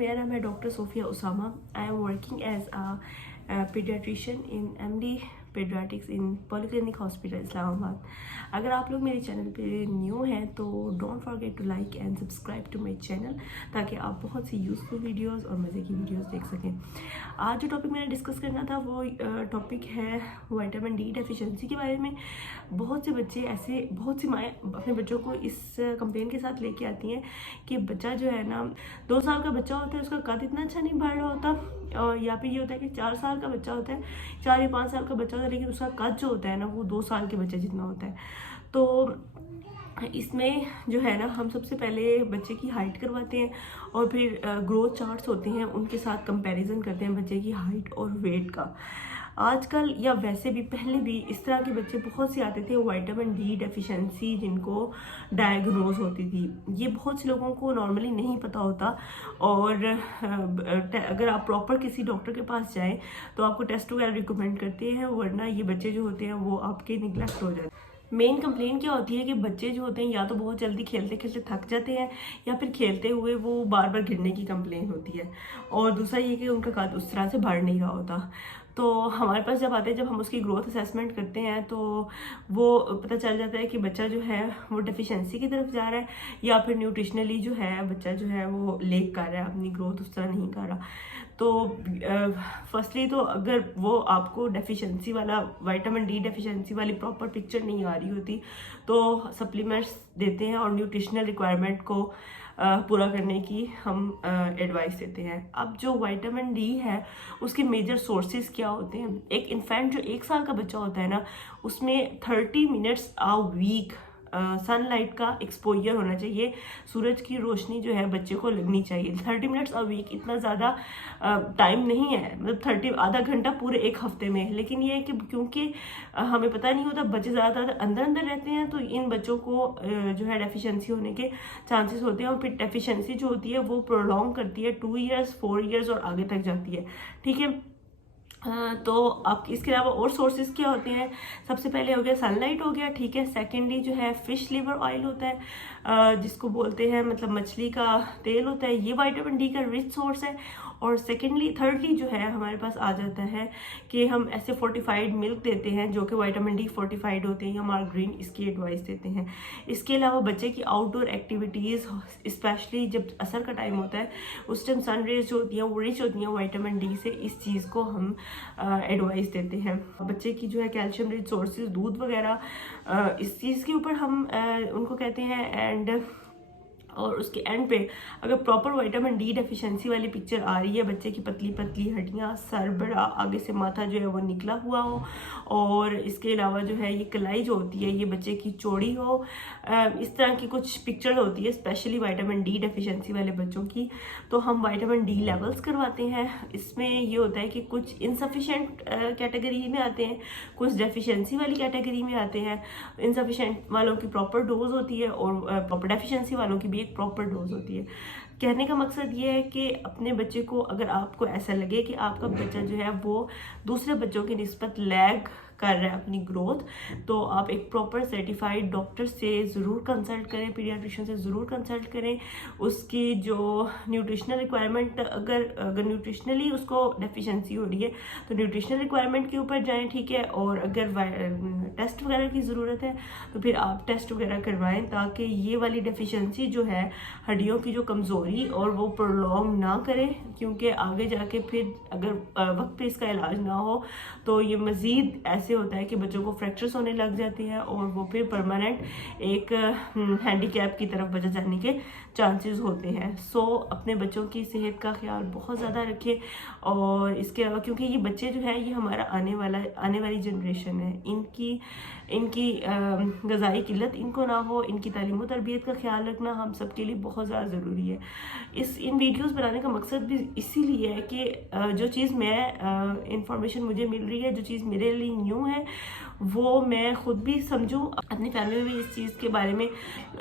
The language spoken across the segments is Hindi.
मेरा नाम है doctor Sofia Usama. I am working as a pediatrician in MD pediatrics in polyclinic hospital Islamabad. अगर आप लोग मेरे चैनल पे न्यू हैं तो don't forget to like and subscribe to my channel, ताकि आप बहुत सी यूज़फुल वीडियोस और मज़े की वीडियोस देख सकें। आज जो टॉपिक मैंने डिस्कस करना था वो टॉपिक है विटामिन डी डेफिशिएंसी के बारे में। बहुत से बच्चे ऐसे, बहुत सी माएँ अपने बच्चों को इस कंप्लेन के साथ लेके आती हैं कि बच्चा जो है ना 2 साल का बच्चा होता है, उसका कद इतना अच्छा नहीं बढ़ रहा होता, और या फिर ये होता है कि 4 साल का बच्चा होता है, 4 या 5 साल का बच्चा होता है, लेकिन उसका कद जो होता है ना वो 2 साल के बच्चे जितना होता है। तो इसमें जो है ना हम सबसे पहले बच्चे की हाइट करवाते हैं और फिर ग्रोथ चार्ट्स होते हैं, उनके साथ कंपैरिजन करते हैं बच्चे की हाइट और वेट का। आजकल या वैसे भी पहले भी इस तरह के बच्चे बहुत से आते थे विटामिन डी डेफिशिएंसी जिनको डायग्नोज होती थी। ये बहुत से लोगों को नॉर्मली नहीं पता होता, और अगर आप प्रॉपर किसी डॉक्टर के पास जाएं तो आपको टेस्ट वगैरह रिकमेंड करते हैं, वरना ये बच्चे जो होते हैं वो आपके निगलेक्ट हो जाते हैं। मेन कंप्लेन क्या होती है कि बच्चे जो होते हैं या तो बहुत जल्दी खेलते खेलते थक जाते हैं, या फिर खेलते हुए वो बार बार गिरने की कंप्लेन होती है, और दूसरा ये कि उनका कद उस तरह से बढ़ नहीं रहा होता। तो हमारे पास जब आते हैं, जब हम उसकी ग्रोथ असेसमेंट करते हैं तो वो पता चल जाता है कि बच्चा जो है वो डेफिशिएंसी की तरफ जा रहा है, या फिर न्यूट्रिशनली जो है बच्चा जो है वो लेक कर रहा है, अपनी ग्रोथ उस तरह नहीं कर रहा। तो फर्स्टली तो अगर वो आपको डेफिशिएंसी वाला विटामिन डी डेफिशिएंसी वाली प्रॉपर पिक्चर नहीं आ रही होती तो सप्लीमेंट्स देते हैं और न्यूट्रिशनल रिक्वायरमेंट को पूरा करने की हम एडवाइस देते हैं। अब जो विटामिन डी है उसके मेजर सोर्सेज क्या होते हैं? एक इन्फेंट जो 1 साल का बच्चा होता है ना, उसमें 30 मिनट्स अ वीक सनलाइट का एक्सपोजर होना चाहिए। सूरज की रोशनी जो है बच्चे को लगनी चाहिए। 30 मिनट्स अ वीक इतना ज़्यादा टाइम नहीं है, मतलब 30 आधा घंटा पूरे एक हफ्ते में। लेकिन ये है कि क्योंकि हमें पता नहीं होता, बच्चे ज़्यादातर अंदर अंदर रहते हैं, तो इन बच्चों को जो है डेफिशिएंसी होने के चांसेस होते हैं, और फिर डेफिशिएंसी जो होती है वो प्रोलॉन्ग करती है 2 ईयर्स 4 ईयर्स और आगे तक जाती है। ठीक है। तो आप इसके अलावा और सोर्सेज क्या होते हैं? सबसे पहले हो गया सनलाइट हो गया, ठीक है। सेकेंडली जो है फिश लिवर ऑयल होता है, जिसको बोलते हैं मतलब मछली का तेल होता है, ये विटामिन डी का रिच सोर्स है। और थर्डली जो है हमारे पास आ जाता है कि हम ऐसे फोर्टिफाइड मिल्क देते हैं जो कि विटामिन डी फोर्टिफाइड होते हैं, या मार्गरीन, इसकी एडवाइस देते हैं। इसके अलावा बच्चे की आउटडोर एक्टिविटीज़, स्पेशली जब असर का टाइम होता है उस टाइम सन रेज जो होती हैं वो रिच होती हैं विटामिन डी से, इस चीज़ को हम एडवाइस देते हैं। बच्चे की जो है कैल्शियम रिच सोर्सेज, दूध वगैरह, इस चीज़ के ऊपर हम उनको कहते हैं। एंड और उसके एंड पे अगर प्रॉपर विटामिन डी डेफिशिएंसी वाली पिक्चर आ रही है, बच्चे की पतली पतली हड्डियाँ, सर बड़ा, आगे से माथा जो है वो निकला हुआ हो, और इसके अलावा जो है ये कलाई जो होती है ये बच्चे की चौड़ी हो, इस तरह की कुछ पिक्चर होती है स्पेशली विटामिन डी डेफिशिएंसी वाले बच्चों की, तो हम विटामिन डी लेवल्स करवाते हैं। इसमें ये होता है कि कुछ इनसफिशेंट कैटेगरी में आते हैं, कुछ डेफिशिएंसी वाली कैटेगरी में आते हैं। इनसफिशेंट वालों की प्रॉपर डोज होती है, और प्रॉपर डेफिशिएंसी वालों की भी एक प्रॉपर डोज होती है। कहने का मकसद ये है कि अपने बच्चे को, अगर आपको ऐसा लगे कि आपका बच्चा जो है वो दूसरे बच्चों की निस्बत लैग कर रहा है अपनी ग्रोथ, तो आप एक प्रॉपर सर्टिफाइड डॉक्टर से ज़रूर कंसल्ट करें, पीडियाट्रिशियन से ज़रूर कंसल्ट करें। उसकी जो न्यूट्रिशनल रिक्वायरमेंट, अगर न्यूट्रिशनली उसको डेफिशिएंसी हो रही है तो न्यूट्रिशनल रिक्वायरमेंट के ऊपर जाएं, ठीक है। और अगर टेस्ट वगैरह की ज़रूरत है तो फिर आप टेस्ट वगैरह करवाएं, ताकि ये वाली डेफिशिएंसी जो है हड्डियों की जो कमज़ोरी और वो प्रोलॉन्ग ना करे, क्योंकि आगे जाके फिर अगर वक्त पे इसका इलाज ना हो तो ये मज़ीद ऐसे होता है कि बच्चों को फ्रैक्चर्स होने लग जाते हैं, और वो फिर परमानेंट एक हैंडीकैप की तरफ बचा जाने के चांसेस होते हैं। सो अपने बच्चों की सेहत का ख्याल बहुत ज़्यादा रखें। और इसके अलावा क्योंकि ये बच्चे जो है ये हमारा आने वाली जनरेशन है, इनकी ग़िज़ाई किल्लत इनको ना हो, इनकी तालीम और तरबियत का ख्याल रखना हम सब के लिए बहुत ज़्यादा ज़रूरी है। इन वीडियोस बनाने का मकसद भी इसीलिए है कि जो चीज़ मैं इंफॉर्मेशन मुझे मिल रही है, जो चीज़ मेरे लिए न्यू है, वो मैं ख़ुद भी समझूं, अपनी फैमिली में भी इस चीज़ के बारे में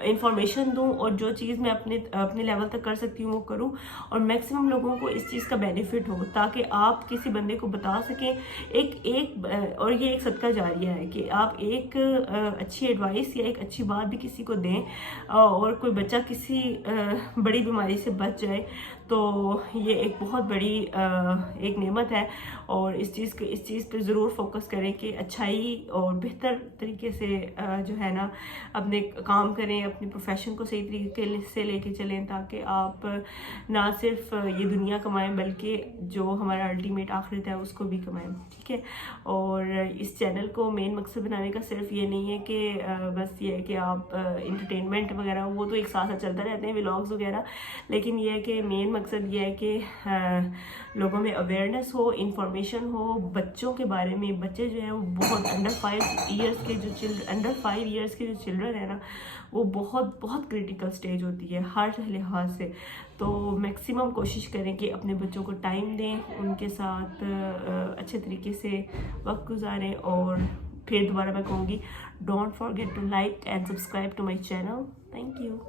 इंफॉर्मेशन दूं, और जो चीज़ मैं अपने लेवल तक कर सकती हूँ वो करूँ, और मैक्सिमम लोगों को इस चीज़ का बेनिफिट हो, ताकि आप किसी बंदे को बता सकें। और ये एक सदका जारिया है कि आप एक अच्छी एडवाइस या एक अच्छी बात भी किसी को दें, और कोई बच्चा किसी बड़ी बीमारी से बच जाए तो ये एक बहुत बड़ी एक नेमत है, और इस चीज़ पे ज़रूर फोकस करें कि अच्छाई और बेहतर तरीके से जो है ना अपने काम करें, अपने प्रोफेशन को सही तरीके से लेके चलें, ताकि आप ना सिर्फ ये दुनिया कमाएं बल्कि जो हमारा अल्टीमेट आखिरत है उसको भी कमाएं। ठीक है, और इस चैनल को मेन मकसद बनाने का सिर्फ ये नहीं है कि बस ये है कि आप इंटरटेनमेंट वगैरह, वो तो एक साथ साथ चलता रहते हैं व्लॉग्स वगैरह, लेकिन ये है कि मेन मकसद ये है कि लोगों में अवेयरनेस हो, इंफॉर्मेशन हो बच्चों के बारे में। बच्चे जो हैं वो बहुत अंडर 5 ईयर्स के जो चिल्ड्रन है ना, वो बहुत बहुत क्रिटिकल स्टेज होती है हर लिहाज से। तो मैक्सिमम कोशिश करें कि अपने बच्चों को टाइम दें, उनके साथ अच्छे तरीके से वक्त गुजारें। और फिर दोबारा मैं कहूँगी, don't forget to like and subscribe to my channel. Thank you.